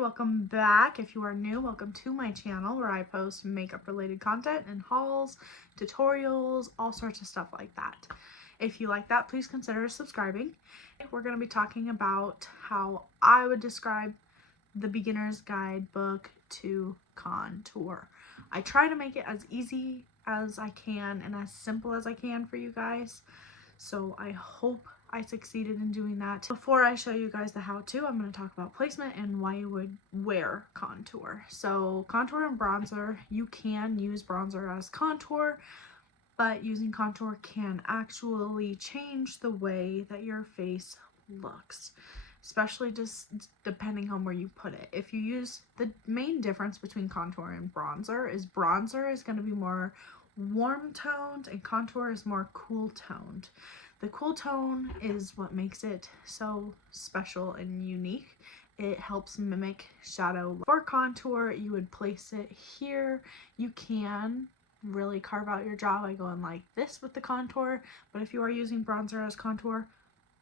welcome back. If you are new, welcome to my channel where I post makeup related content and hauls, tutorials, all sorts of stuff like that. If you like that, please consider subscribing. We're going to be talking about how I would describe the beginner's guidebook to contour. I try to make it as easy as I can and as simple as I can for you guys. So I hope I succeeded in doing that. Before I show you guys the how-to, I'm going to talk about placement and why you would wear contour. So contour and bronzer, you can use bronzer as contour, but using contour can actually change the way that your face looks, especially just depending on where you put it. If you use, the main difference between contour and bronzer is going to be more warm toned and contour is more cool toned. The cool tone is what makes it so special and unique. It helps mimic shadow. For contour, you would place it here. You can really carve out your jaw by going like this with the contour, but if you are using bronzer as contour,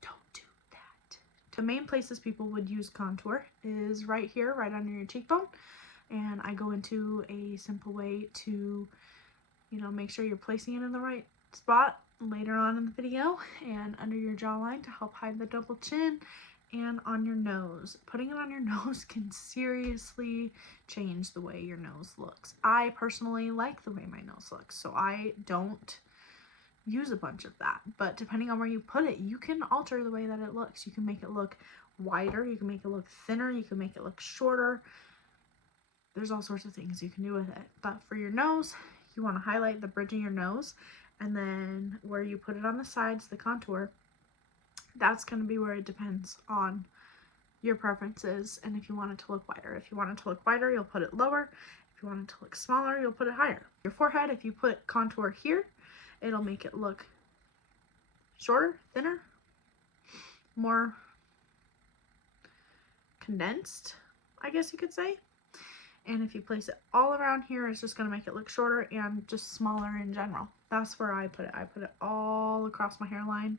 don't do that. The main places people would use contour is right here, right under your cheekbone, and I go into a simple way to, make sure you're placing it in the right spot later on in the video, and under your jawline to help hide the double chin, and on your nose. Putting it on your nose can seriously change the way your nose looks. I personally like the way my nose looks, so I don't use a bunch of that, but depending on where you put it, you can alter the way that it looks. You can make it look wider, you can make it look thinner, you can make it look shorter. There's all sorts of things you can do with it. But for your nose, you want to highlight the bridge of your nose, and then where you put it on the sides, the contour, that's going to be where it depends on your preferences and if you want it to look wider. If you want it to look wider, you'll put it lower. If you want it to look smaller, you'll put it higher. Your forehead, if you put contour here, it'll make it look shorter, thinner, more condensed, I guess you could say. And if you place it all around here, it's just going to make it look shorter and just smaller in general. That's where I put it. I put it all across my hairline,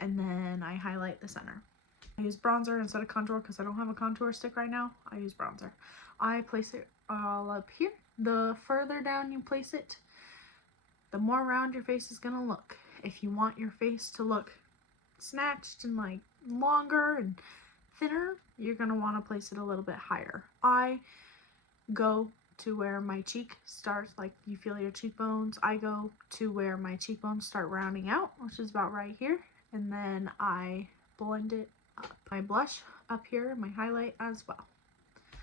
and then I highlight the center. I use bronzer instead of contour because I don't have a contour stick right now. I use bronzer. I place it all up here. The further down you place it, the more round your face is going to look. If you want your face to look snatched and like longer and thinner, you're going to want to place it a little bit higher. I go to where my cheek starts, like you feel your cheekbones. I go to where my cheekbones start rounding out, which is about right here, and then I blend it up. My blush up here, my highlight as well.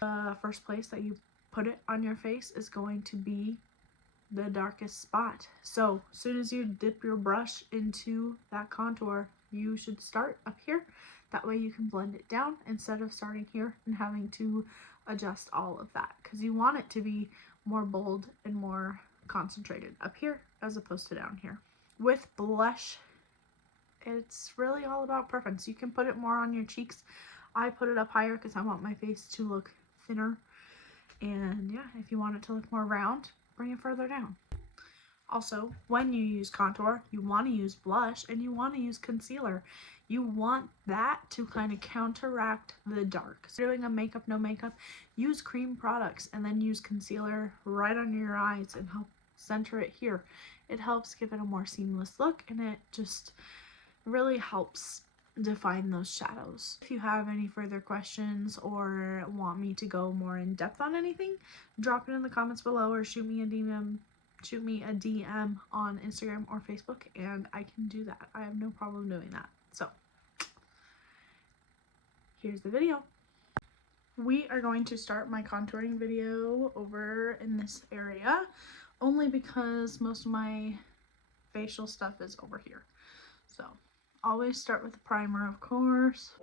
The first place that you put it on your face is going to be the darkest spot. So as soon as you dip your brush into that contour, you should start up here. That way you can blend it down instead of starting here and having to adjust all of that, because you want it to be more bold and more concentrated up here as opposed to down here. With blush, it's really all about preference. You can put it more on your cheeks. I put it up higher because I want my face to look thinner, and yeah, if you want it to look more round, bring it further down. Also, when you use contour, you want to use blush and you want to use concealer. You want that to kind of counteract the dark. So doing a makeup, no makeup, use cream products and then use concealer right under your eyes and help center it here. It helps give it a more seamless look, and it just really helps define those shadows. If you have any further questions or want me to go more in depth on anything, drop it in the comments below or shoot me a DM on Instagram or Facebook, and I can do that. I have no problem doing that. So here's the video. We are going to start my contouring video over in this area, only because most of my facial stuff is over here. So always start with a primer, of course.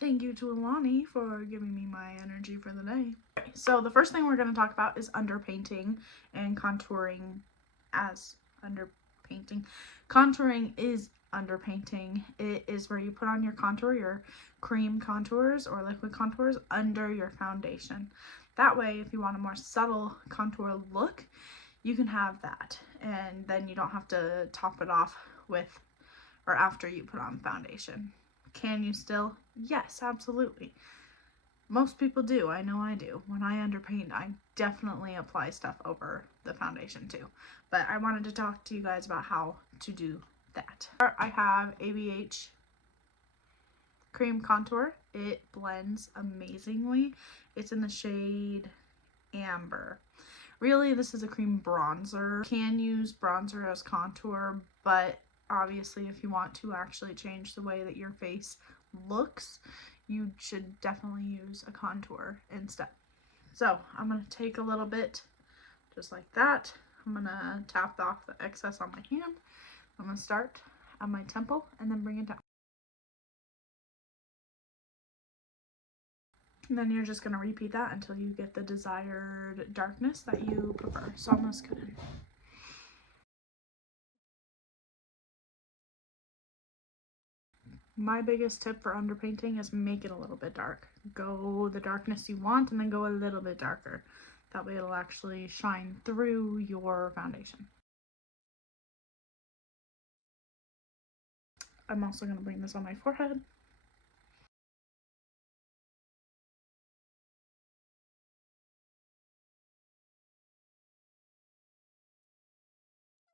Thank you to Alani for giving me my energy for the day. Okay, so the first thing we're going to talk about is underpainting and contouring as underpainting. underpainting. Contouring is underpainting. It is where you put on your contour, your cream contours or liquid contours under your foundation. That way, if you want a more subtle contour look, you can have that, and then you don't have to top it off with or after you put on foundation. Can you still? Yes, absolutely. Most people do. I know I do. When I underpaint, I definitely apply stuff over the foundation too. But I wanted to talk to you guys about how to do that. I have ABH cream contour. It blends amazingly. It's in the shade Amber. Really, this is a cream bronzer. You can use bronzer as contour, but obviously if you want to actually change the way that your face looks, you should definitely use a contour instead. So I'm going to take a little bit just like that. I'm going to tap off the excess on my hand. I'm going to start at my temple and then bring it down. And then you're just going to repeat that until you get the desired darkness that you prefer. So I'm just going to My biggest tip for underpainting is make it a little bit dark. Go the darkness you want and then go a little bit darker. That way it'll actually shine through your foundation. I'm also going to bring this on my forehead.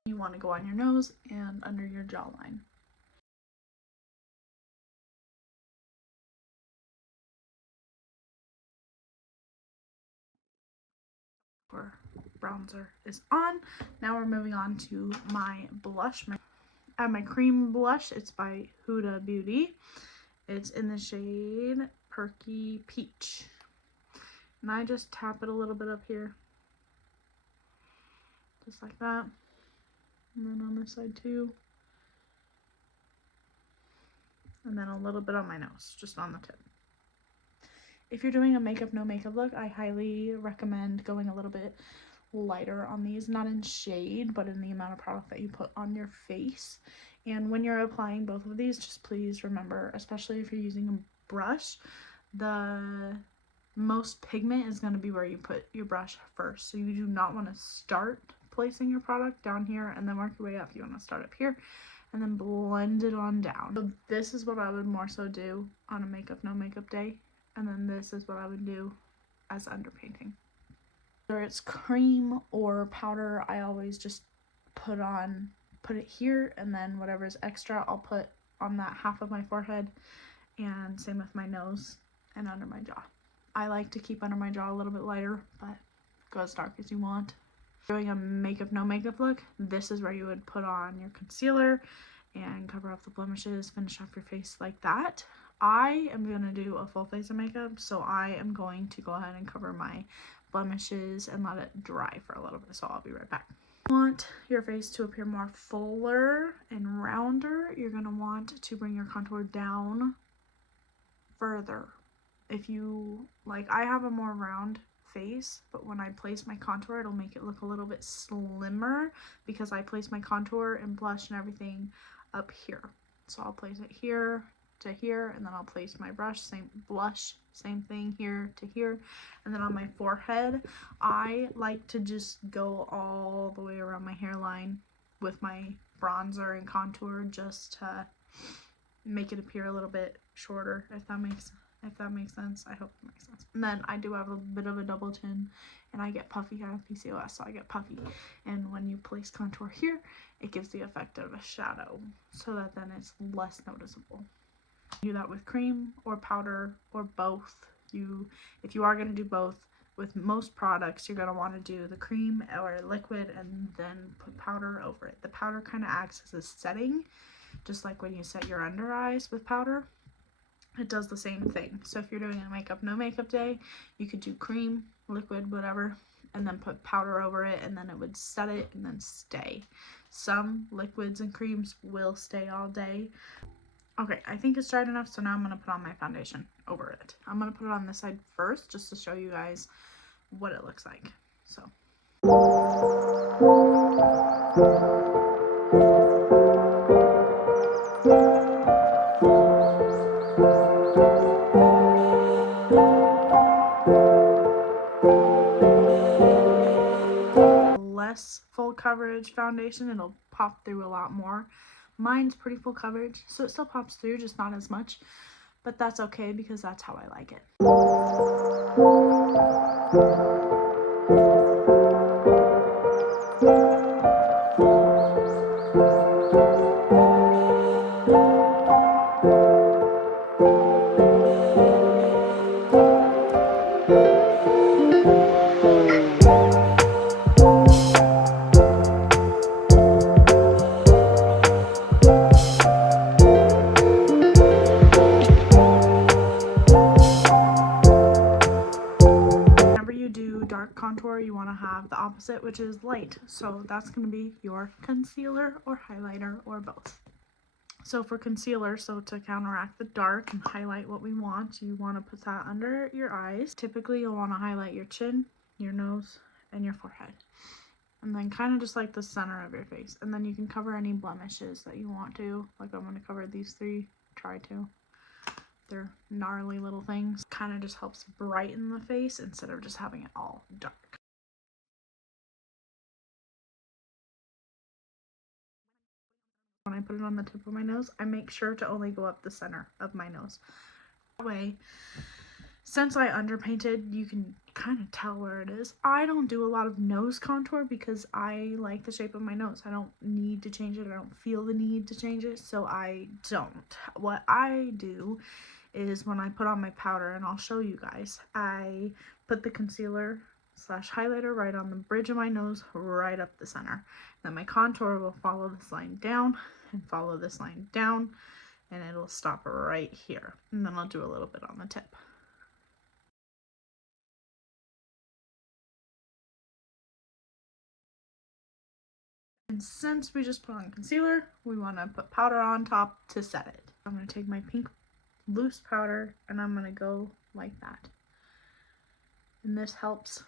You want to go on your nose and under your jawline. Bronzer is on. Now we're moving on to my blush. I have my cream blush. It's by Huda Beauty. It's in the shade Perky Peach. And I just tap it a little bit up here. Just like that. And then on this side too. And then a little bit on my nose, just on the tip. If you're doing a makeup, no makeup look, I highly recommend going a little bit lighter on these, not in shade, but in the amount of product that you put on your face. And when you're applying both of these, just please remember, especially if you're using a brush, the most pigment is going to be where you put your brush first. So you do not want to start placing your product down here and then work your way up. You want to start up here and then blend it on down. So this is what I would more so do on a makeup, no makeup day. And then this is what I would do as underpainting. Whether it's cream or powder, I always just put it here, and then whatever's extra I'll put on that half of my forehead, and same with my nose and under my jaw. I like to keep under my jaw a little bit lighter, but go as dark as you want. Doing a makeup, no makeup look, this is where you would put on your concealer and cover up the blemishes, finish off your face like that. I am going to do a full face of makeup, so I am going to go ahead and cover my blemishes and let it dry for a little bit, so I'll be right back. If you want your face to appear more fuller and rounder, you're going to want to bring your contour down further. If you, like, I have a more round face, but when I place my contour, it'll make it look a little bit slimmer because I place my contour and blush and everything up here. So I'll place it here to here, and then I'll place my brush, same blush, same thing here to here. And then on my forehead, I like to just go all the way around my hairline with my bronzer and contour, just to make it appear a little bit shorter, if that makes sense. I hope it makes sense. And then I do have a bit of a double chin, and I get puffy. I have PCOS, so I get puffy. And when you place contour here, it gives the effect of a shadow, so that then it's less noticeable. Do that with cream or powder or both. If you are going to do both, with most products, you're going to want to do the cream or liquid and then put powder over it. The powder kind of acts as a setting, just like when you set your under eyes with powder. It does the same thing. So if you're doing a makeup, no makeup day, you could do cream, liquid, whatever, and then put powder over it, and then it would set it and then stay. Some liquids and creams will stay all day. Okay, I think it's dried enough, so now I'm going to put on my foundation over it. I'm going to put it on this side first, just to show you guys what it looks like. So coverage foundation, it'll pop through a lot more. Mine's pretty full coverage, so it still pops through, just not as much. But that's okay because that's how I like it. Dark contour, you want to have the opposite, which is light. So that's going to be your concealer or highlighter or both. So for concealer, so to counteract the dark and highlight what we want, you want to put that under your eyes. Typically you'll want to highlight your chin, your nose, and your forehead. And then kind of just like the center of your face. And then you can cover any blemishes that you want to. Like I'm going to cover these 3, try to. They're gnarly little things. Kind of just helps brighten the face instead of just having it all dark. When I put it on the tip of my nose, I make sure to only go up the center of my nose. That way, since I underpainted, you can kind of tell where it is. I don't do a lot of nose contour because I like the shape of my nose. I don't need to change it. I don't feel the need to change it, so I don't. What I do is when I put on my powder, and I'll show you guys, I put the concealer / highlighter right on the bridge of my nose, right up the center. Then my contour will follow this line down and follow this line down, and it'll stop right here. And then I'll do a little bit on the tip. And since we just put on concealer, we want to put powder on top to set it. I'm going to take my pink loose powder and I'm going to go like that. And this helps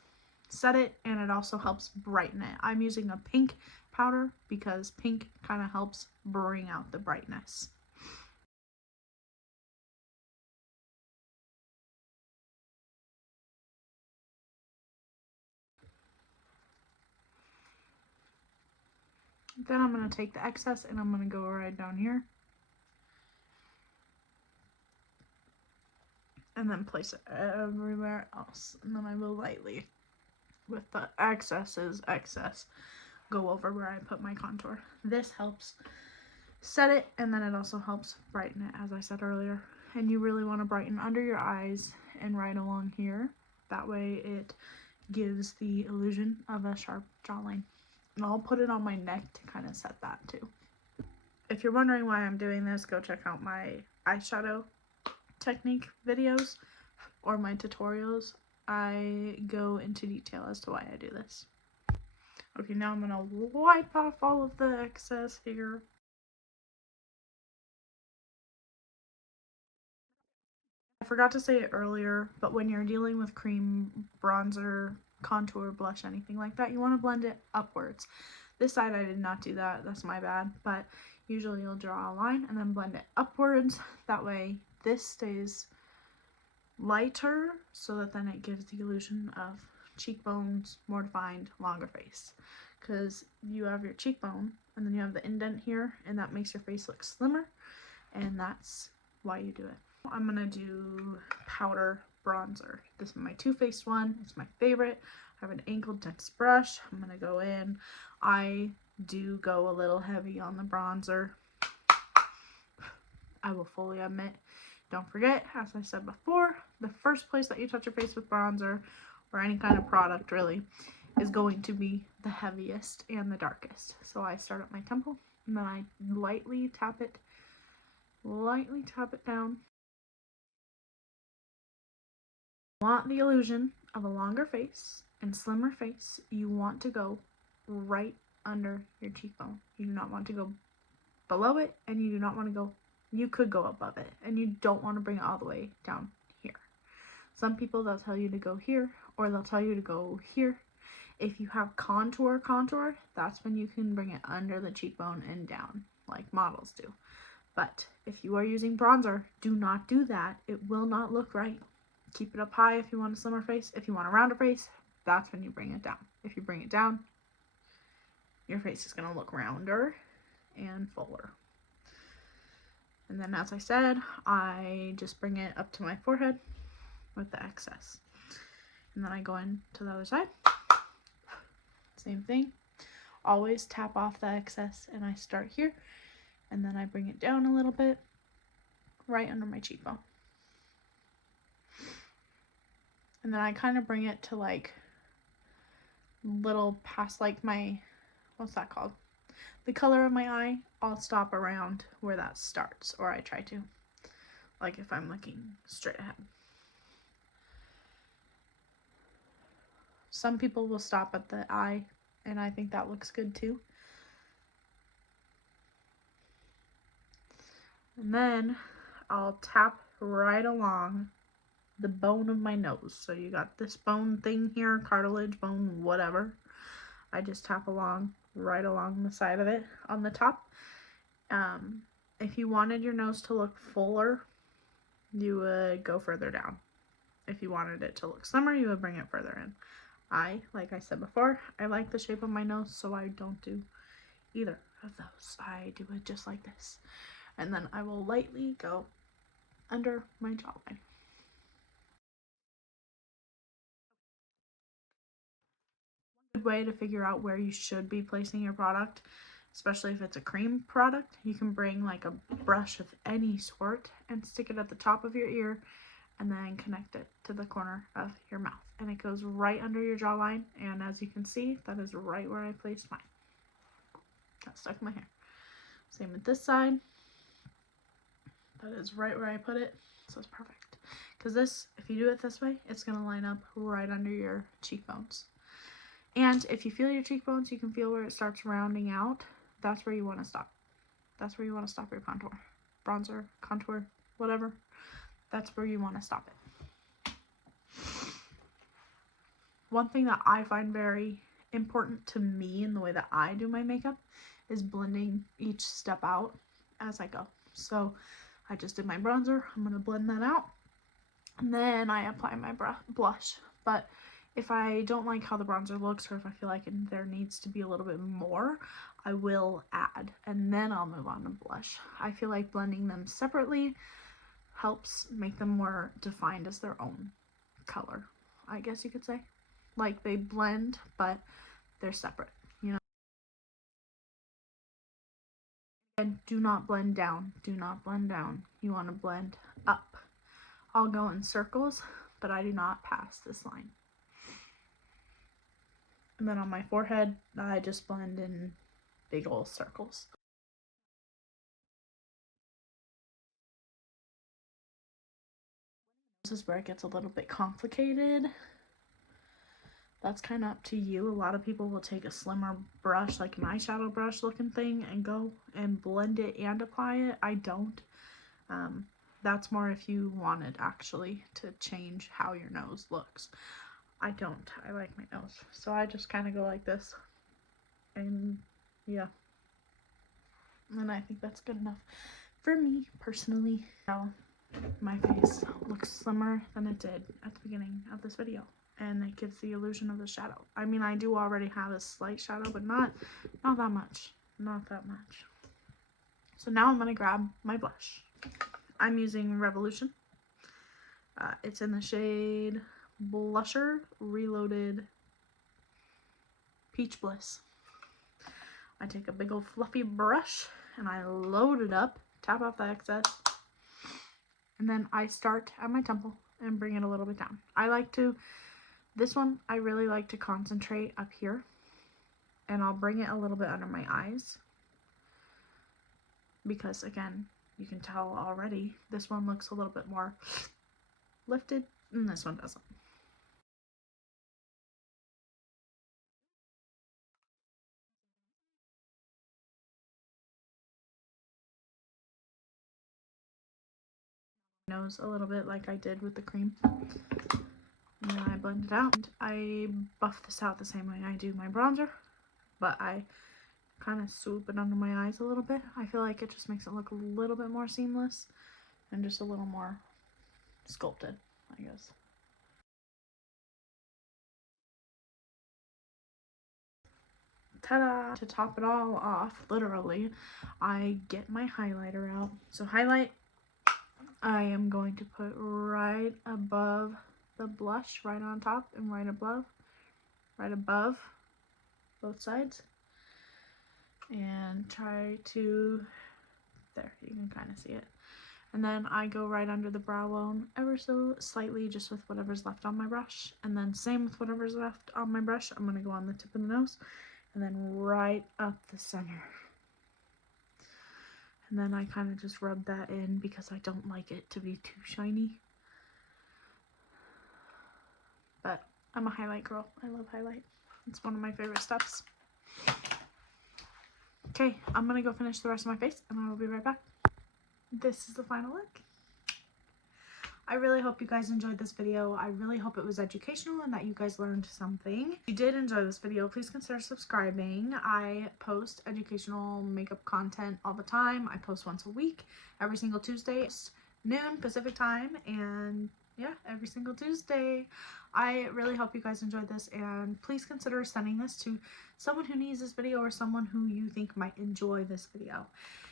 set it, and it also helps brighten it. I'm using a pink powder because pink kind of helps bring out the brightness. Then I'm going to take the excess and I'm going to go right down here. And then place it everywhere else. And then I will lightly, with the excess, go over where I put my contour. This helps set it, and then it also helps brighten it, as I said earlier. And you really want to brighten under your eyes and right along here. That way it gives the illusion of a sharp jawline. And I'll put it on my neck to kind of set that too. If you're wondering why I'm doing this, go check out my eyeshadow technique videos or my tutorials. I go into detail as to why I do this. Okay, now I'm gonna wipe off all of the excess here. I forgot to say it earlier, but when you're dealing with cream, bronzer, contour, blush, anything like that, you want to blend it upwards. This side I did not do that, that's my bad, but usually you'll draw a line and then blend it upwards. That way this stays lighter, so that then it gives the illusion of cheekbones, more defined, longer face. Because you have your cheekbone and then you have the indent here, and that makes your face look slimmer, and that's why you do it. I'm gonna do powder bronzer. This is my Too Faced one. It's my favorite. I have an angled dense brush. I'm gonna go in. I do go a little heavy on the bronzer. I will fully admit. Don't forget, as I said before, the first place that you touch your face with bronzer, or any kind of product really, is going to be the heaviest and the darkest. So I start at my temple, and then I lightly tap it down. You want the illusion of a longer face and slimmer face. You want to go right under your cheekbone. You do not want to go below it, and you do not want to go, you could go above it, and you don't want to bring it all the way down here. Some people, they'll tell you to go here, or they'll tell you to go here. If you have contour, that's when you can bring it under the cheekbone and down, like models do. But if you are using bronzer, do not do that. It will not look right. Keep it up high if you want a slimmer face. If you want a rounder face, that's when you bring it down. If you bring it down, your face is going to look rounder and fuller. And then, as I said, I just bring it up to my forehead with the excess. And then I go in to the other side. Same thing. Always tap off the excess, and I start here. And then I bring it down a little bit, right under my cheekbone. And then I kind of bring it to like little past like my, what's that called? The color of my eye. I'll stop around where that starts, or I try to. Like if I'm looking straight ahead. Some people will stop at the eye, and I think that looks good too. And then I'll tap right along the bone of my nose. So you got this bone thing here, cartilage, bone, whatever. I just tap along, right along the side of it on the top. If you wanted your nose to look fuller, you would go further down. If you wanted it to look slimmer, you would bring it further in. Like I said before, I like the shape of my nose, so I don't do either of those. I do it just like this. And then I will lightly go under my jawline. Good way to figure out where you should be placing your product, especially if it's a cream product, you can bring like a brush of any sort and stick it at the top of your ear and then connect it to the corner of your mouth, and it goes right under your jawline. And as you can see, that is right where I placed mine. Got stuck in my hair. Same with this side. That is right where I put it, so it's perfect. Because this, if you do it this way, it's going to line up right under your cheekbones. And if you feel your cheekbones, you can feel where it starts rounding out. That's where you want to stop. That's where you want to stop your contour. Bronzer, contour, whatever. That's where you want to stop it. One thing that I find very important to me in the way that I do my makeup is blending each step out as I go. So I just did my bronzer. I'm going to blend that out. And then I apply my blush. But if I don't like how the bronzer looks, or if I feel like there needs to be a little bit more, I will add, and then I'll move on to blush. I feel like blending them separately helps make them more defined as their own color, I guess you could say. Like they blend, but they're separate, you know? And do not blend down. Do not blend down. You want to blend up. I'll go in circles, but I do not pass this line. And then on my forehead, I just blend in big old circles. This is where it gets a little bit complicated. That's kind of up to you. A lot of people will take a slimmer brush, like an eyeshadow brush looking thing, and go and blend it and apply it. I don't. That's more if you wanted actually to change how your nose looks. I don't. I like my nose. So I just kind of go like this. And yeah. And I think that's good enough for me personally. Now my face looks slimmer than it did at the beginning of this video, and it gives the illusion of a shadow. I mean, I do already have a slight shadow, but not that much. Not that much. So now I'm going to grab my blush. I'm using Revolution. It's in the shade Blusher Reloaded Peach Bliss. I take a big old fluffy brush and I load it up, tap off the excess, and then I start at my temple and bring it a little bit down. This one, I really like to concentrate up here, and I'll bring it a little bit under my eyes because, again, you can tell already this one looks a little bit more lifted and this one doesn't. Nose a little bit like I did with the cream. And then I blend it out. I buff this out the same way I do my bronzer, but I kind of swoop it under my eyes a little bit. I feel like it just makes it look a little bit more seamless and just a little more sculpted, I guess. ta-da! To top it all off, literally, I get my highlighter out. So highlight, I am going to put right above the blush, right on top and right above both sides. And try to, there, you can kind of see it. And then I go right under the brow bone ever so slightly, just with whatever's left on my brush. And then same with whatever's left on my brush, I'm going to go on the tip of the nose. And then right up the center. And then I kind of just rub that in because I don't like it to be too shiny. But I'm a highlight girl. I love highlight. It's one of my favorite steps. Okay, I'm going to go finish the rest of my face and I will be right back. This is the final look. I really hope you guys enjoyed this video. I really hope it was educational and that you guys learned something. If you did enjoy this video, please consider subscribing. I post educational makeup content all the time. I post once a week, every single Tuesday, noon Pacific time, and yeah, every single Tuesday. I really hope you guys enjoyed this, and please consider sending this to someone who needs this video or someone who you think might enjoy this video.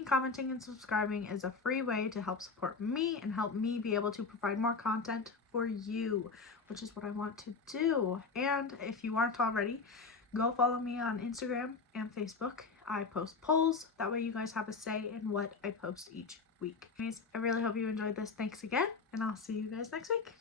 Commenting and subscribing is a free way to help support me and help me be able to provide more content for you, which is what I want to do. And if you aren't already, go follow me on Instagram and Facebook. I post polls, that way you guys have a say in what I post each week. Anyways, I really hope you enjoyed this. Thanks again, and I'll see you guys next week.